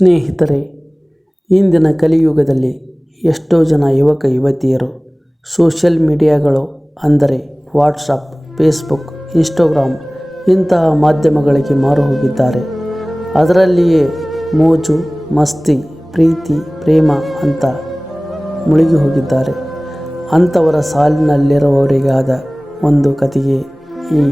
ಸ್ನೇಹಿತರೆ, ಇಂದಿನ ಕಲಿಯುಗದಲ್ಲಿ ಎಷ್ಟೋ ಜನ ಯುವಕ ಯುವತಿಯರು ಸೋಷಿಯಲ್ ಮೀಡಿಯಾಗಳು ಅಂದರೆ ವಾಟ್ಸಪ್, ಫೇಸ್ಬುಕ್, ಇನ್ಸ್ಟಾಗ್ರಾಮ್ ಇಂತಹ ಮಾಧ್ಯಮಗಳಿಗೆ ಮಾರು ಹೋಗಿದ್ದಾರೆ. ಅದರಲ್ಲಿಯೇ ಮೋಜು ಮಸ್ತಿ, ಪ್ರೀತಿ ಪ್ರೇಮ ಅಂತ ಮುಳುಗಿ ಹೋಗಿದ್ದಾರೆ. ಅಂಥವರ ಸಾಲಿನಲ್ಲಿರುವವರಿಗಾದ ಒಂದು ಕತೆಗೆ ಈ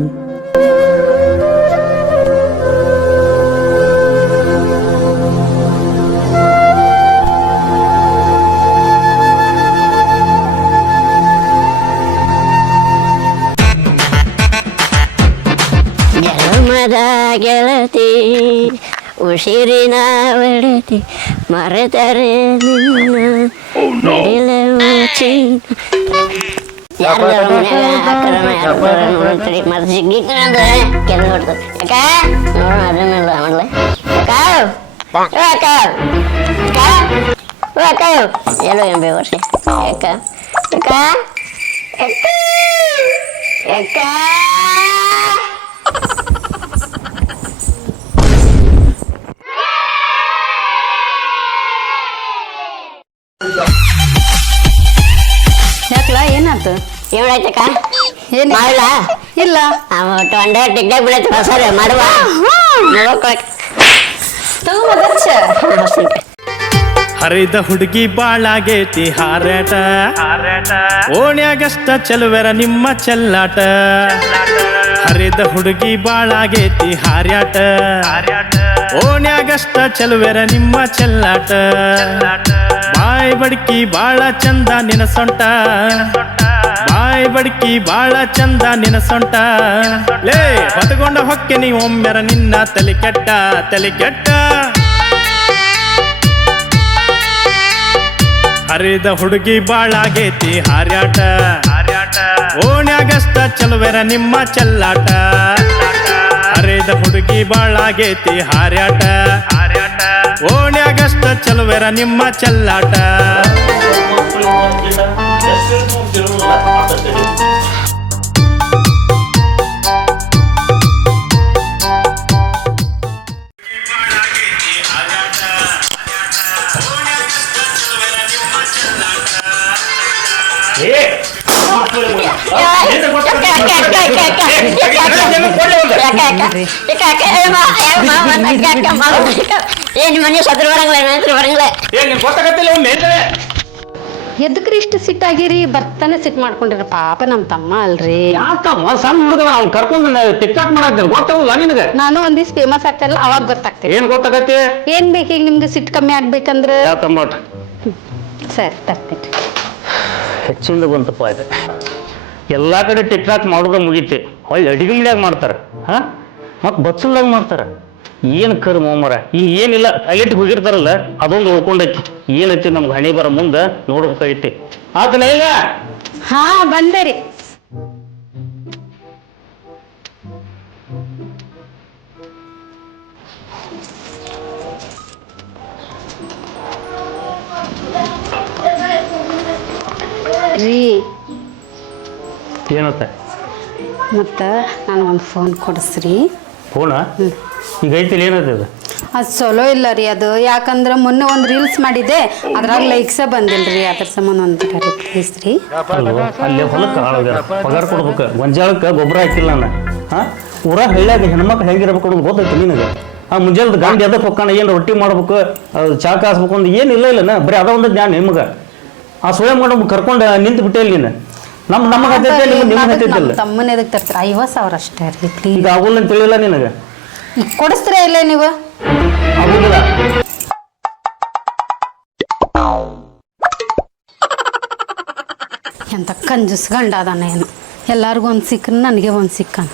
ಗೆಳತಿ ಉಸಿರಿನ ಒಡತಿ ಮರೆತರೆ ನಿನ್ನ ಎಲ್ಲೋ ಏನ್ ಬೇವರ್ಷ ಯಾಕಲ್ಲ ಏನಾಯ್ತು? ಏನಾಯ್ತಕ್ಕ? ಏನ್ ಮಾಡಲ್ಲ? ಇಲ್ಲ ಒಂದೇ ಟಿಕ್ಟಾಕ್ ಬಿಡೈತಿ ಹೊಸದು ಮಾಡುವ ಹರಿದ ಹುಡುಗಿ ಬಾಳಾಗೇತಿ ಹಾರಾಟ ಓಣ್ಯಾಗಷ್ಟ ಚೆಲುವೆರ ನಿಮ್ಮ ಚೆಲ್ಲಾಟ. ಹರಿದ ಹುಡುಗಿ ಬಾಳಾಗೇತಿ ಹಾರ್ಯಾಟ ಓಣ್ಯಾಗಷ್ಟ ಚೆಲುವೆರ ನಿಮ್ಮ ಚೆಲ್ಲಾಟ. ಬಾಯ್ ಬಡ್ಕಿ ಬಾಳ ಚಂದ ನಿನ ಸೊಂಟ, ಬಾಯ್ ಬಡ್ಕಿ ಬಾಳ ಚಂದ ನಿನ ಸೊಂಟ. ಲೇ ಹೊತ್ಕೊಂಡ ಹೊಕ್ಕೆ ನೀ ಒಮ್ಮೆರ ನಿನ್ನ ತಲೆ ಕೆಟ್ಟ ತಲೆ ಕೆಟ್ಟ. ಹರಿದ ಹುಡುಗಿ ಬಾಳಾಗೇತಿ ಹಾರ್ಯಾಟ ಓಣ್ಯಾಗಷ್ಟ ಚೆಲುವೆರ ನಿಮ್ಮ ಚೆಲ್ಲಾಟ. ಹರಿದ ಹುಡುಗಿ ಬಾಳಾಗೇತಿ ಹಾರ್ಯಾಟ ಓಣ್ಯಾಗಷ್ಟ ಚೆಲುವೆರ ನಿಮ್ಮ ಚೆಲ್ಲಾಟ. ಏನ್ ಮನೆ ಸತ್ರ ಬರಂಗಿಲ್ಲ ಎದಕ್ರಿ ಇಷ್ಟು ಸಿಟ್ಟಾಗಿರಿ? ಬರ್ತಾನೆ ಸಿಟ್ ಮಾಡ್ಕೊಂಡಿರ ಪಾಪ ನಮ್ ತಮ್ಮ ಅಲ್ರಿ. ಯಾಕಮ್ಮ ಸಣ್ಣ ಹುಡುಗ ಅವ್ನು ಕರ್ಕೊಂಡು ಟಿಕ್ಟಾಕ್ ಮಾಡಾಕ್ತೇನೆ ಗೊತ್ತಾಗಲ್ಲ ನಿನಗೆ? ನಾನು ಒಂದಿವ್ಸ ಫೇಮಸ್ ಆಗ್ತಾರಲ್ಲ ಅವಾಗ ಗೊತ್ತಾಗ್ತೇನೆ. ಏನ್ ಗೊತ್ತಾಗತ್ತೆ? ಏನ್ ಬೇಕೀಗ ನಿಮ್ಗೆ ಸಿಟ್ಟು ಕಮ್ಮಿ ಆಗ್ಬೇಕಂದ್ರ? ಯಾಕಮ್ಮ ಸರಿ ತರ್ತೇನೆ. ಹೆಚ್ಚಿಂದ ಬಂತಪ್ಪ ಇದು. ಎಲ್ಲ ಕಡೆ ಟಿಕ್ಟಾಕ್ ಮಾಡೋದು ಮುಗೀತಿ, ಒಳ್ಳೆ ಅಡಿಗೆ ಮನ್ಯಾಗ ಮಾಡ್ತಾರೆ ಹಾ, ಮತ್ತು ಬಚ್ಚಲ್ದಾಗ ಮಾಡ್ತಾರೆ. ಏನು ಕರ್ ಮರ ಈ ಏನಿಲ್ಲ ಟಾಯ್ಲೆಟ್ಗೆ ಹೋಗಿರ್ತಾರಲ್ಲ ಅದೊಂದು ಉಳ್ಕೊಂಡೈತಿ. ಏನೈತಿ ನಮ್ಗೆ ಹಣಿ ಬರೋ ಮುಂದೆ ನೋಡ್ಬೇಕಾಗೈತಿ. ಆತನ ಇಲ್ಲ? ಹಾ ಬಂದೆ ರೀ. ರೀ ಏನತ್ತ? ಮತ್ತು ನನಗೊಂದು ಫೋನ್ ಕೊಡಿಸ್ರಿ. ಫೋನ ಈಗ ಐತಿಲ್ಲ? ಏನದ ಅದು? ಅದು ಚಲೋ ಇಲ್ಲ ರೀ ಅದು. ಯಾಕಂದ್ರೆ ಮೊನ್ನೆ ಒಂದು ರೀಲ್ಸ್ ಮಾಡಿದ್ದೆ, ಅದ್ರಾಗ ಲೈಕ್ಸ ಬಂದಿಲ್ಲ ರೀ. ಅದ್ರ ಸಂಬಂಧ ಒಂದು ಪ್ಲೀಸ್ ರೀ. ಅಲ್ಲೇ ಹೊಲಕ್ಕೆ ಪಗಾರ ಕೊಡ್ಬೇಕು, ಗೊಂಜಾಳಕ್ಕೆ ಗೊಬ್ಬರ ಹಾಕಿಲ್ಲ ನಾನು. ಹಾಂ ಊರಾಗ ಹಳ್ಳಿಯಾಗ ಹೆಣ್ಮಕ್ಳು ಹೆಂಗಿರ್ಬೇಕು ಕೊಡೋದು ಗೊತ್ತೈತಿ ನಿನಗೆ? ಮುಂಜಾನೆ ಗಾಂಡಿ ಅದಕ್ಕೆ ಹೊಕ್ಕಾನ ಏನು ರೊಟ್ಟಿ ಮಾಡ್ಬೇಕು, ಚಾ ಕಾಸ್ಬೇಕು ಅಂತ ಏನಿಲ್ಲ ಇಲ್ಲ ಬರೀ ಅದ ಒಂದು ಜ್ಞಾನ ನಿಮ್ಗೆ. ಆ ಸೊಳ್ಳೆ ಮಾಡೋದು ಕರ್ಕೊಂಡು ನಿಂತು ಬಿಟ್ಟೆ ಇಲ್ಲಿ ನೀನು. ನಮಗೆ ಹತ್ತೈತೆ ನಿಮ್ಗೆ ಹತ್ತೈತಿಲ್ಲ. ತಮ್ಮನ ಎದಕ್ಕೆ ತರ್ತೀರ? 50,000 ಅಷ್ಟೇ ರೀ ಪ್ಲೀಸ್. ಈಗ ಆಗೋಲ್ಲ ಅಂತ ತಿಳಿಲ್ಲ ನಿನಗೆ? ಈಗ ಕೊಡಿಸ್ತೀರಾ ಇಲ್ಲ ನೀವು? ಆಗೋದಿಲ್ಲ. ಎಂತ ಕಂಜೂಸ್ ಗಂಡ ಅದಾನ ಏನು? ಎಲ್ಲರಿಗೂ ಒಂದು ಸಿಕ್ಕನ, ನನಗೆ ಒಂದು ಸಿಕ್ಕನ.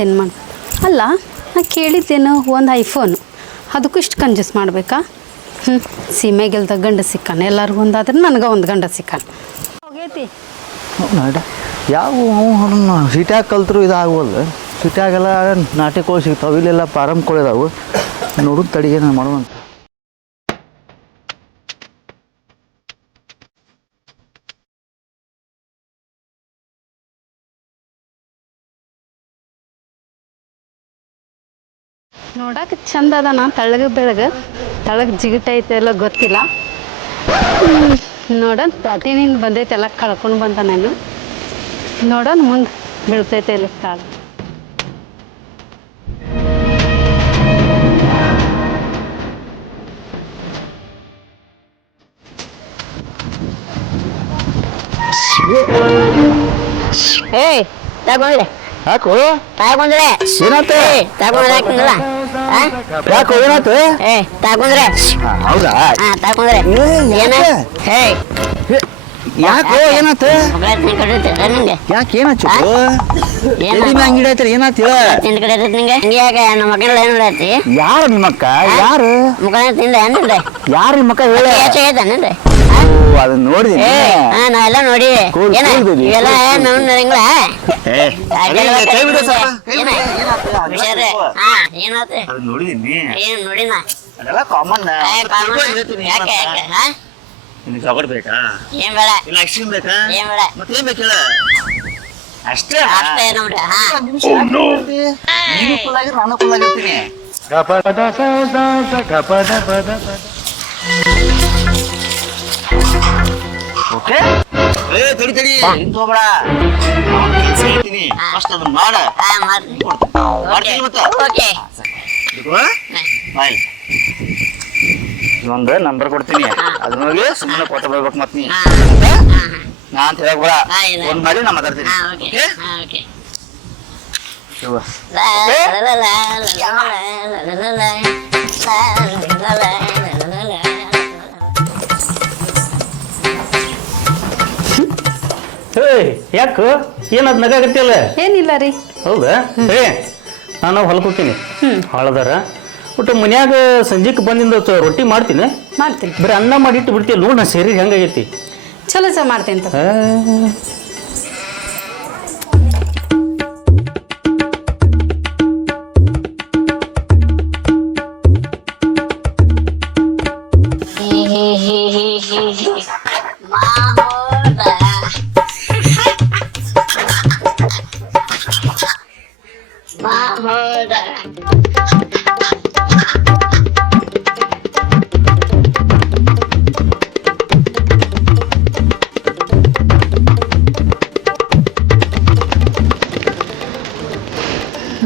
ಏನು ಮಾಡಿ ಅಲ್ಲ, ನಾ ಕೇಳಿದ್ದೇನು ಒಂದು ಐಫೋನು, ಅದಕ್ಕೂ ಇಷ್ಟು ಕಂಜೂಸ್ ಮಾಡಬೇಕಾ? ಸೀಮೆಗೆಲ್ದ ಗಂಡ ಸಿಕ್ಕನ, ಎಲ್ಲರಿಗೂ ಒಂದಾದ್ರೆ ನನಗೆ ಒಂದು ಗಂಡ ಸಿಕ್ಕನ. ಹೋಗೈತಿ ಯಾವ ಸಿಟ್ಯಾಗ ಕಲ್ತರು ಇದಾಗವಲ್ಲ. ಸಿಟ್ಯಾಗೆಲ್ಲ ನಾಟಿಕೋಳು ಸಿಗ್ತಾವೆ, ಇಲ್ಲೆಲ್ಲ ಪಾರಮ್ಗಳು ಇದಾವೆ. ನೋಡೋದು ತಡಿಗೆ ನಾನು ಮಾಡುವಂತ. ನೋಡಕ್ಕೆ ಚಂದ ಅದಾನ, ತೆಳ್ಳಗೆ ಬೆಳಗ್ಗೆ ತಳಗ್ ಜಿಗಿಟೈತೆ ಎಲ್ಲ ಗೊತ್ತಿಲ್ಲ. ನೋಡೋಣ ಪ್ಯಾಟಿನಿಂದ ಬಂದೈತೆ ಎಲ್ಲ ಕಳ್ಕೊಂಡು ಬಂದ ನಾನು. ನೋಡೋಣ ಮುಂದೆ ಬೀಳ್ತೈತೆ ಇಲ್ಲ ಕಾಳು. ಏಯ್ ತಗೊಂಡ್ರೆ ಯಾಕೋ ತಗೊಂಡ್ರೆ ಏನಾಯ್ತು? ತಗೊಂಡ್ರೆ ಹಾಕಿಲ್ಲ ಯಾಕೋ ಏನಾಯ್ತು? ಏ ತಗೊಂಡ್ರೆ ಹೌದಾ? ಹಾ ತಗೊಂಡ್ರೆ ಏನ ಏಯ್ ಯಾಕೋ ಏನಾಯ್ತು? ನಿಂಗೆ ಯಾಕೆ ಏನಾಯ್ತು? ಏನ ಎಲ್ಲಿ ಅಂಗಡಿ ಐತ್ರಿ ಏನಾಯ್ತು? ತಿಂದ ಕಡೆ ನಿಂಗೆ ಹಿಂಗೆ ಯಾಕೆ ನಮ್ಮ ಮಕ್ಕಳ ಏನು ಮಾಡತ್ತಿ ಯಾರು ನಿಮ್ಮಕ್ಕ? ಯಾರು ಮುಖ ತಿಂದ ಏನಿಲ್ಲ ಯಾರು ನಿಮ್ಮಕ್ಕ ಹೇಳ? ಹೇಳ್ತಾನೆ ಅದನ್ನ ನೋಡಿದೀನಿ. ಹಾ ನಾವೆಲ್ಲ ನೋಡಿ Cool, ಏನ cool baby. ಇವೆಲ್ಲ ನೋಡಿಂಗಳ ಏನಾತ ನೋಡಿದೀನಿ. ಏನ್ ನೋಡಿನ ಅದೆಲ್ಲ ಕಾಮನ್. ಯಾಕೆ ಯಾಕೆ ಹಾ ನಿನಗೆ ಚಾಕ್ಲೇಟ್ ಬೇಕಾ? ಏನ್ ಬೇಡ ಇಲ್ಲ ಐಸ್ ಕ್ರೀಮ್ ಬೇಕಾ? ಏನ್ ಬೇಡ ಮತ್ತೇನ್ ಬೇಕಿಲ್ಲ? ಅಷ್ಟೇ. ಅಷ್ಟೇ ನೋಡ್ರಿ ಹಾ ನೀನು ಫುಲ್ ಆಗಿರ್ ನಾನು ಫುಲ್ ಆಗಿರ್ತೀನಿ. ಓಕೆ ಏ ತಡಿ ತಡಿ ನಿಂತು ಹೋಗ್ಬೇಡ. ಅವ್ನ್ ಕೆಲ್ಸ ಹೇಳ್ತೀನಿ. ಫಸ್ಟ್ ಅದನ್ನ ಮಾಡ. ಹಾ ಮಾಡ್ತೀನಿ ಮಾಡ್ತೀನಿ ಮತ್ತೆ. Okay bye. ಒಂದು ನಂಬರ್ ಕೊಡ್ತೀನಿ. ಅದ್ರ ಮೇಲೆ ಸುಮ್ಮನೆ ಕೊಟ್ಟು ಬರ್ಬೇಕು ಮತ್ತೆ ನೀ. ನಾನ್ ಹೇಳಕ್ ಬೇಡ. ಫೋನ್ ಮಾಡಿ ನಾ ಮಾತಾಡ್ತೀನಿ. ಹಾ ಓಕೆ ಹಾ ಓಕೆ ಇವ. ಏಯ್ ಯಾಕೆ ಏನದು ನಗಾಗತ್ತಿಲ್ಲ? ಏನಿಲ್ಲ ರೀ. ಹೌದಾ? ಏ ನಾನು ಹೊಲ್ಕೋತೀನಿ ಹಾಳದಾರ ಒಟ್ಟು ಮನ್ಯಾಗ ಸಂಜೆಗೆ ಬಂದಿಂದ ರೊಟ್ಟಿ ಮಾಡ್ತೀನಿ. ಮಾಡ್ತೀನಿ. ಬರೀ ಅನ್ನ ಮಾಡಿ ಇಟ್ಟು ಬಿಡ್ತೀವಿ ನೋಡು. ನಾ ಸೇರಿ ಹೆಂಗಾಗೈತಿ? ಚಲೋ ಮಾಡ್ತೀನಿ ಅಂತ.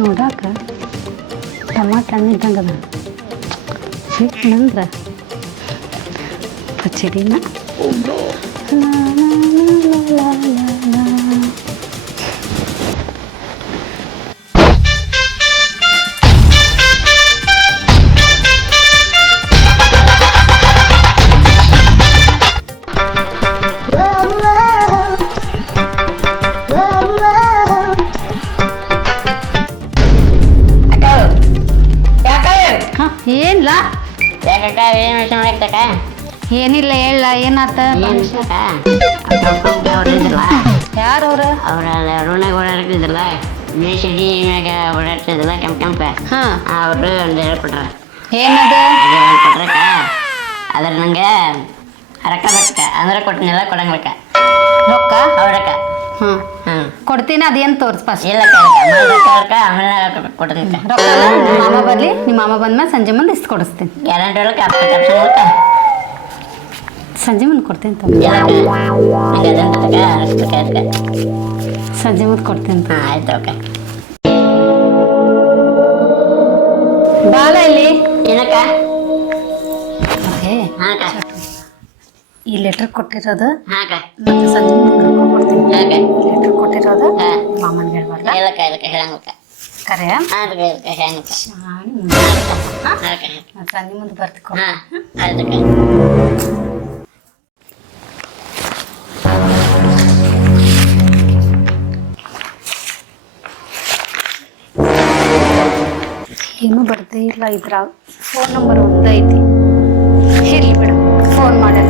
ನೋಡಾಕ ಟಮಾಟ ಹಣ್ಣು ಇದ್ದಂಗದ. ಸಿಟ್ಟಂದ್ರೆ ಪಚಡಿನ ಏನಿಲ್ಲ ಏನಿಲ್ಲ ಹೇಳ ಏನಾತ? ಯಾರು ಅವ್ರ? ಅವ್ರ ರೋಣಾಗ ಓಡಾಡ್ತಿದ್ರಲ್ಲ ಮೇಷಡಿ ಮ್ಯಾಗ ಓಡಾಡ್ತಿದ್ರಲ್ಲ ಕೆಂಪ ಹಾ ಅವ್ರು ಒಂದು ಹೇಳ್ಕೊಟ್ರ. ಏನದ? ಕೊಟ್ರಕ್ಕ ಅದ್ರ ನಂಗೆ ರೊಕ್ಕ ಬೇಕ ಅಂದ್ರೆ ಕೊಟ್ಟಿನೆಲ್ಲ ಕೊಡಂಗ್ಬೇಕ ರೊಕ್ಕ? ಅವ್ರಕ್ಕ ಹ್ಮ್ ಹ್ಮ್ ಕೊಡ್ತೀನಿ. ಅದೇನು ತೋರ್ಸ್ ಫಸ್ಟ್. ಇಲ್ಲ ರೊಕ್ಕ ಆಮೇಲೆ ಕೊಡ್ತೀನಿ ರೊಕ್ಕ ನಿಮ್ಮ ಮಾಮ ಬರ್ಲಿ. ನಿಮ್ಮ ಮಾಮ ಬಂದ್ಮೇಲೆ ಸಂಜೆ ಮುಂದೆ ಇಷ್ಟು ಕೊಡಿಸ್ತೀನಿ. ಗ್ಯಾರಂಟಿ ಒಳಗೆ ಅಪ್ಪ ಸಂಜೆ ಮುಂದೆ ಕೊಡ್ತೀನಿ ಅಂತ. ಸಂಜೆ ಮುಂದೆ ಕೊಡ್ತೀನಿ ಅಂತ. ಹಾಂ ಆಯ್ತು ಓಕೆ. ಬಾಲ ಇಲ್ಲಿ ಏನಕ್ಕ? ಏ ಹಾಂ ಈ ಲೆಟರ್ ಕೊಟ್ಟಿರೋದು ಹಾಂ ಮತ್ತೆ ಸಂಜೆ ಮುಂದೆ ಕೊಡ್ತೀನಿ. ಹಾಂ ಲೆಟರ್ ಕೊಟ್ಟಿರೋದು ಹಾಂ ಮಾಮನ್ಗೆ ಹೇಳ್ಬಾರ್ದ? ಹೇಳಕ್ಕ ಹೇಳಂಗಕ್ಕ ಕರೆ ಹಾಂ ಹೇಳಂಗಕ್ಕ ಸಂಜೆ ಮುಂದೆ ಬರ್ತಿ. ಹಾಂ ಆಯ್ತಕ್ಕ. ಏನೂ ಬರ್ದೇ ಇಲ್ಲ ಇದ್ರಾಗ. ಫೋನ್ ನಂಬರ್ ಒಂದೈತಿ. ಇರ್ಲಿ ಬಿಡು, ಫೋನ್ ಮಾಡಿ